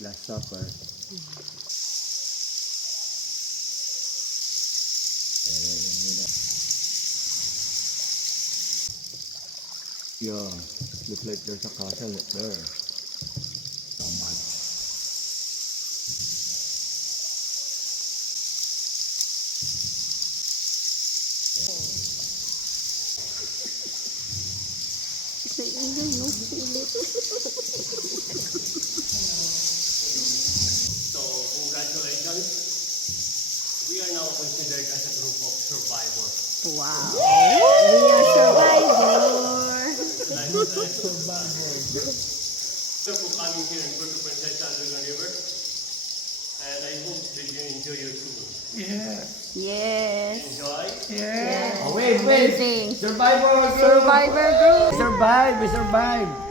Last Supper. Yeah, looks like there's a castle there. So much. Sa ingay, no? Pilit. So, congratulations. We are now considered as a group of survivors. Wow. We are survivors. Thank you for coming here in Puerto Princesa Underground River. And I hope that you enjoy your tour. Yes. Enjoy. Yes. Oh, wait. Amazing. Survivor group! Survivor group. We survived!